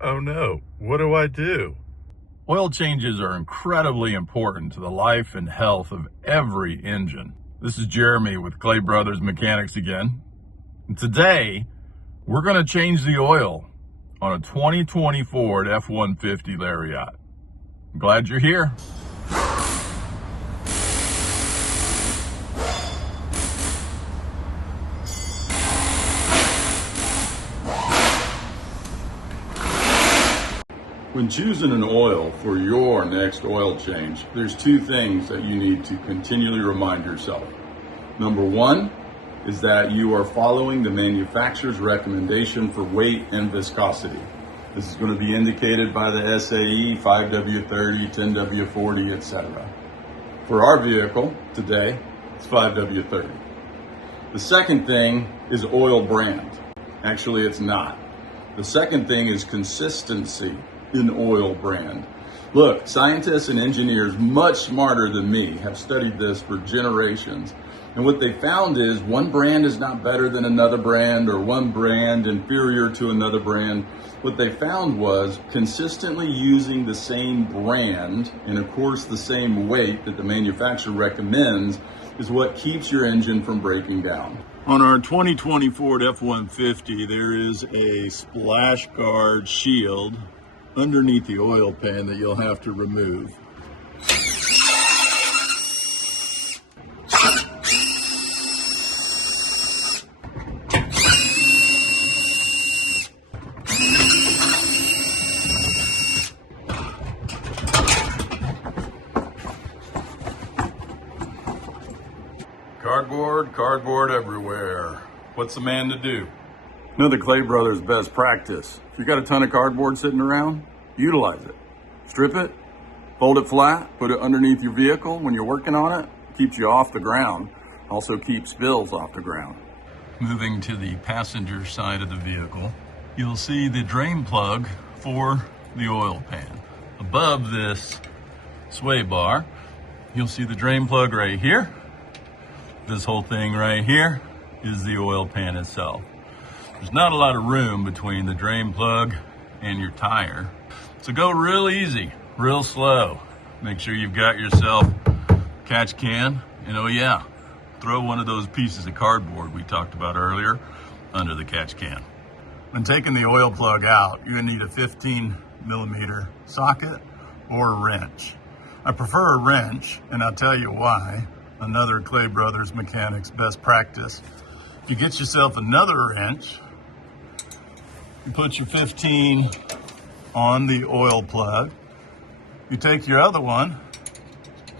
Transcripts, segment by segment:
Oh no, what do I do? Oil changes are incredibly important to the life and health of every engine. This is Jeremy with Clay Brothers Mechanics again. And today, we're going to change the oil on a 2020 Ford F150 Lariat. I'm glad you're here. When choosing an oil for your next oil change, there's two things that you need to continually remind yourself. Number one is that you are following the manufacturer's recommendation for weight and viscosity. This is going to be indicated by the SAE, 5W30, 10W40, etc. For our vehicle today, it's 5W30. The second thing is oil brand. Actually, it's not. The second thing is consistency in oil brand. Look, scientists and engineers much smarter than me have studied this for generations. And what they found is one brand is not better than another brand or one brand inferior to another brand. What they found was consistently using the same brand and of course the same weight that the manufacturer recommends is what keeps your engine from breaking down. On our 2020 Ford F150, there is a splash guard shield underneath the oil pan that you'll have to remove. Cardboard everywhere. What's the man to do? Another Clay Brothers best practice. If you got a ton of cardboard sitting around, utilize it. Strip it, fold it flat, put it underneath your vehicle when you're working on it. Keeps you off the ground, also keeps spills off the ground. Moving to the passenger side of the vehicle, you'll see the drain plug for the oil pan. Above this sway bar, you'll see the drain plug right here. This whole thing right here is the oil pan itself. There's not a lot of room between the drain plug and your tire. So go real easy, real slow. Make sure you've got yourself a catch can, and oh yeah, throw one of those pieces of cardboard we talked about earlier under the catch can. When taking the oil plug out, you're gonna need a 15mm socket or a wrench. I prefer a wrench, and I'll tell you why. Another Clay Brothers Mechanics best practice. If you get yourself another wrench, you put your 15 on the oil plug. You take your other one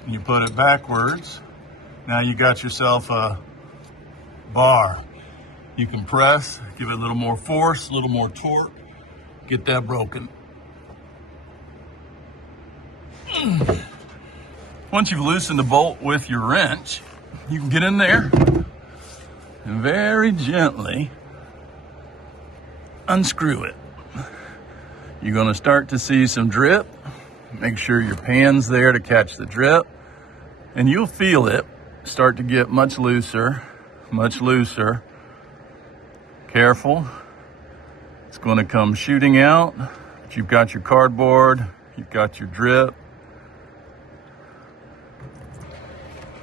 and you put it backwards. Now you got yourself a bar. You can press, give it a little more force, a little more torque, get that broken. Once you've loosened the bolt with your wrench, you can get in there and very gently unscrew it. You're going to start to see some drip. Make sure your pan's there to catch the drip, and you'll feel it start to get much looser, much looser. Careful, it's going to come shooting out, but you've got your cardboard, you've got your drip.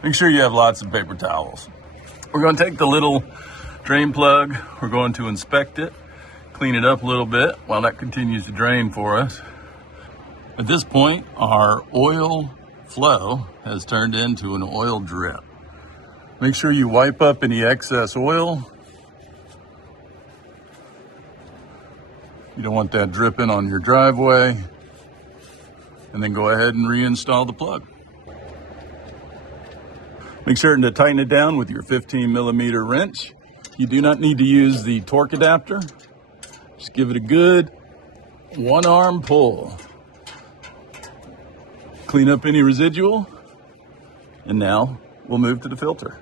Make sure you have lots of paper towels. We're going to take the little drain plug, we're going to inspect it, clean it up a little bit while that continues to drain for us. At this point, our oil flow has turned into an oil drip. Make sure you wipe up any excess oil. You don't want that dripping on your driveway. And then go ahead and reinstall the plug. Make certain to tighten it down with your 15mm wrench. You do not need to use the torque adapter. Just give it a good one-arm pull. Clean up any residual. And now we'll move to the filter.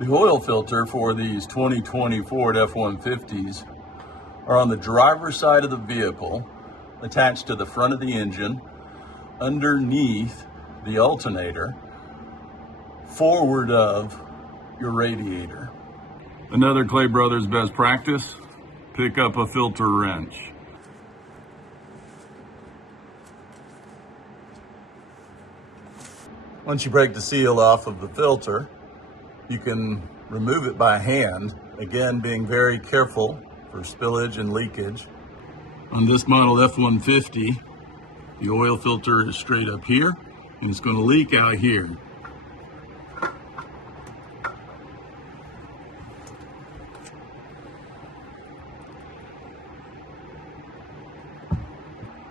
The oil filter for these 2020 Ford F150s are on the driver's side of the vehicle, attached to the front of the engine, underneath the alternator, forward of your radiator. Another Clay Brothers best practice, pick up a filter wrench. Once you break the seal off of the filter, you can remove it by hand, again being very careful for spillage and leakage. On this model F150, the oil filter is straight up here, and it's going to leak out here.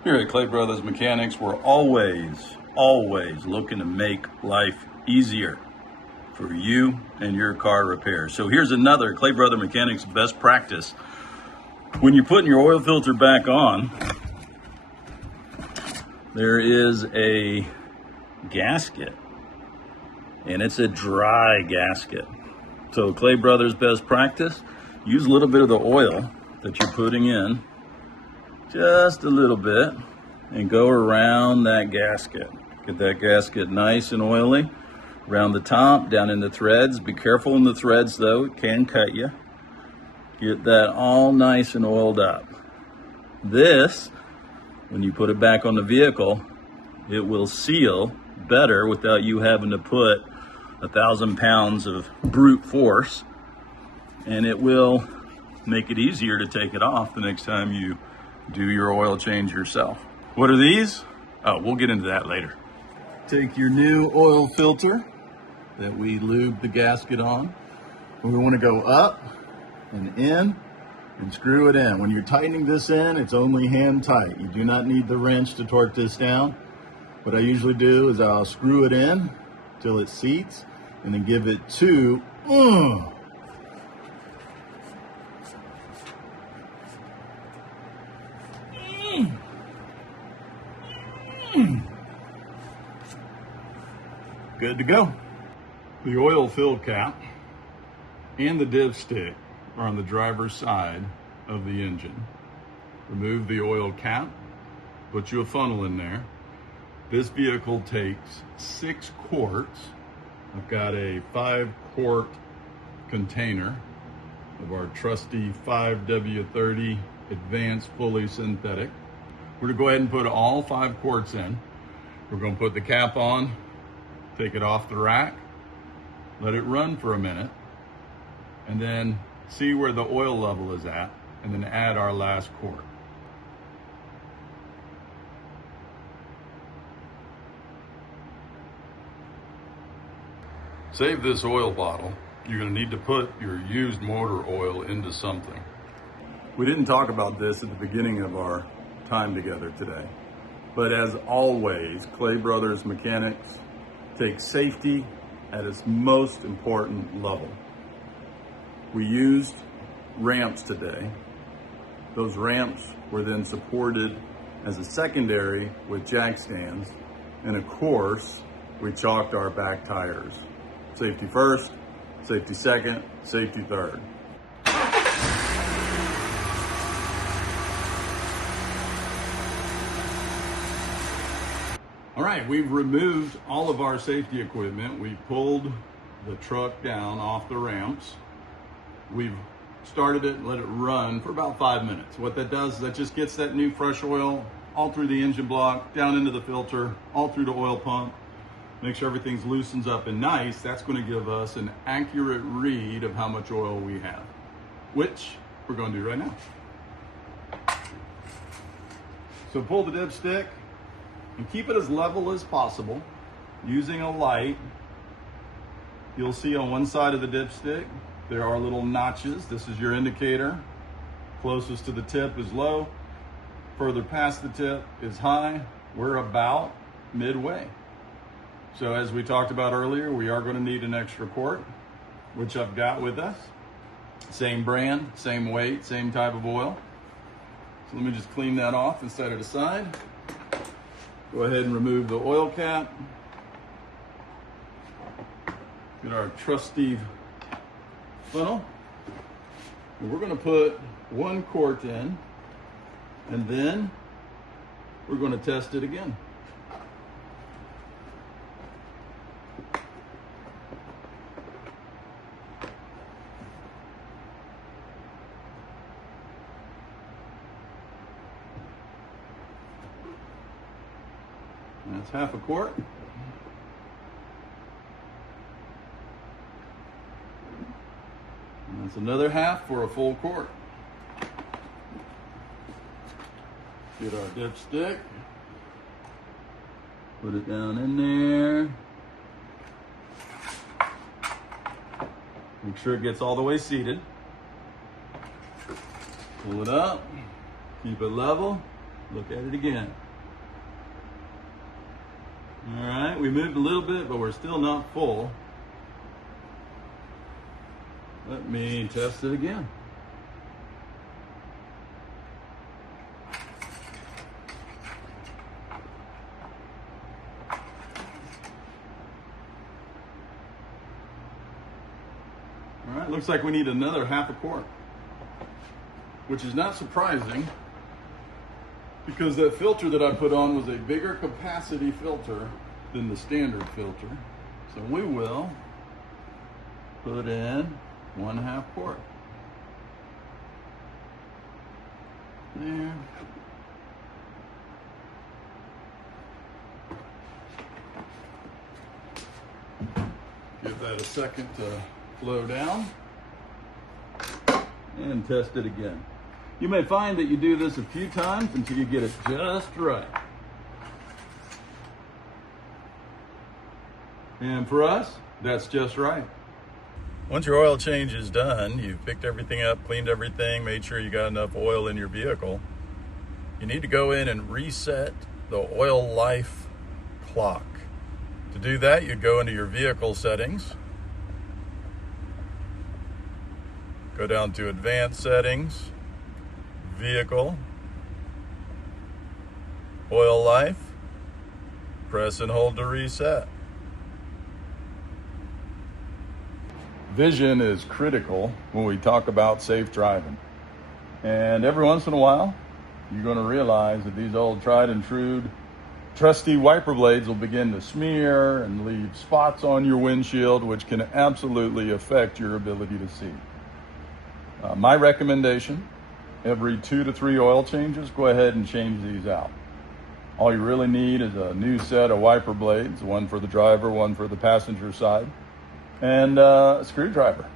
Here at Clay Brothers Mechanics, we're always looking to make life easier for you and your car repair. So here's another Clay Brothers Mechanics best practice. When you're putting your oil filter back on, there is a gasket, and it's a dry gasket. So Clay Brothers best practice, use a little bit of the oil that you're putting in, just a little bit, and go around that gasket. Get that gasket nice and oily around the top, down in the threads. Be careful in the threads though, it can cut you. Get that all nice and oiled up. This, when you put it back on the vehicle, it will seal better without you having to put 1,000 pounds of brute force, and it will make it easier to take it off the next time you do your oil change yourself. What are these? Oh, we'll get into that later. Take your new oil filter that we lubed the gasket on. We want to go up and in and screw it in. When you're tightening this in, it's only hand tight. You do not need the wrench to torque this down. What I usually do is I'll screw it in till it seats and then give it two. Good to go. The oil fill cap and the dipstick are on the driver's side of the engine. Remove the oil cap, put you a funnel in there. This vehicle takes 6 quarts. I've got a 5-quart container of our trusty 5W30 Advanced Fully Synthetic. We're gonna go ahead and put all 5 quarts in. We're gonna put the cap on, take it off the rack, let it run for a minute, and then see where the oil level is at, and then add our last quart. Save this oil bottle. You're gonna need to put your used motor oil into something. We didn't talk about this at the beginning of our time together today, but as always, Clay Brothers Mechanics takes safety at its most important level. We used ramps today. Those ramps were then supported as a secondary with jack stands, and of course, we chalked our back tires. Safety first, safety second, safety third. All right, we've removed all of our safety equipment. We pulled the truck down off the ramps. We've started it and let it run for about 5 minutes. What that does is that just gets that new fresh oil all through the engine block, down into the filter, all through the oil pump. Make sure everything's loosens up and nice. That's going to give us an accurate read of how much oil we have, which we're going to do right now. So pull the dipstick and keep it as level as possible using a light. You'll see on one side of the dipstick there are little notches. This is your indicator. Closest to the tip is low, further past the tip is high. We're about midway. So as we talked about earlier, we are going to need an extra quart, which I've got with us. Same brand, same weight, same type of oil. So let me just clean that off and set it aside. Go ahead and remove the oil cap. Get our trusty funnel. And we're going to put 1 quart in, and then we're going to test it again. That's half a quart. That's another half for a full quart. Get our dipstick. Put it down in there. Make sure it gets all the way seated. Pull it up. Keep it level. Look at it again. All right, we moved a little bit, but we're still not full. Let me test it again. All right, looks like we need another half a quart, which is not surprising because that filter that I put on was a bigger capacity filter than the standard filter. So we will put in 1/2 quart. There. Give that a second to flow down and test it again. You may find that you do this a few times until you get it just right. And for us, that's just right. Once your oil change is done, you've picked everything up, cleaned everything, made sure you got enough oil in your vehicle, you need to go in and reset the oil life clock. To do that, you go into your vehicle settings, go down to advanced settings, vehicle, oil life, press and hold to reset. Vision is critical when we talk about safe driving. And every once in a while, you're going to realize that these old tried and true trusty wiper blades will begin to smear and leave spots on your windshield, which can absolutely affect your ability to see. My recommendation, every 2 to 3 oil changes, go ahead and change these out. All you really need is a new set of wiper blades, one for the driver, one for the passenger side, and a screwdriver.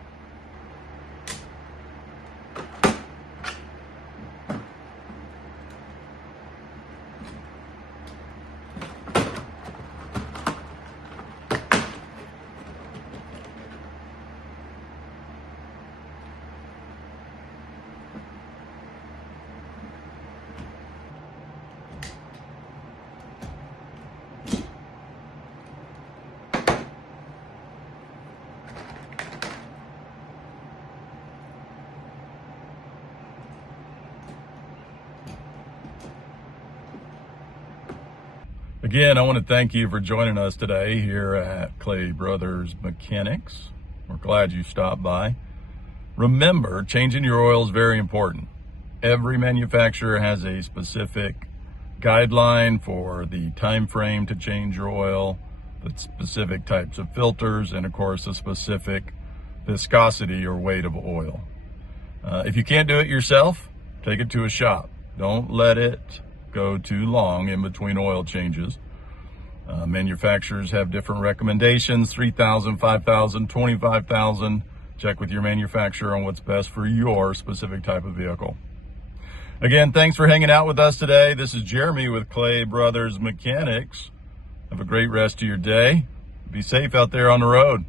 Again, I want to thank you for joining us today here at CLAYBROSmechanics. We're glad you stopped by. Remember, changing your oil is very important. Every manufacturer has a specific guideline for the time frame to change your oil, the specific types of filters, and of course, the specific viscosity or weight of oil. If you can't do it yourself, take it to a shop. Don't let it go too long in between oil changes. Manufacturers have different recommendations, 3,000, 5,000, 25,000. Check with your manufacturer on what's best for your specific type of vehicle. Again, thanks for hanging out with us today. This is Jeremy with CLAYBROSmechanics. Have a great rest of your day. Be safe out there on the road.